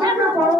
থেকে বড়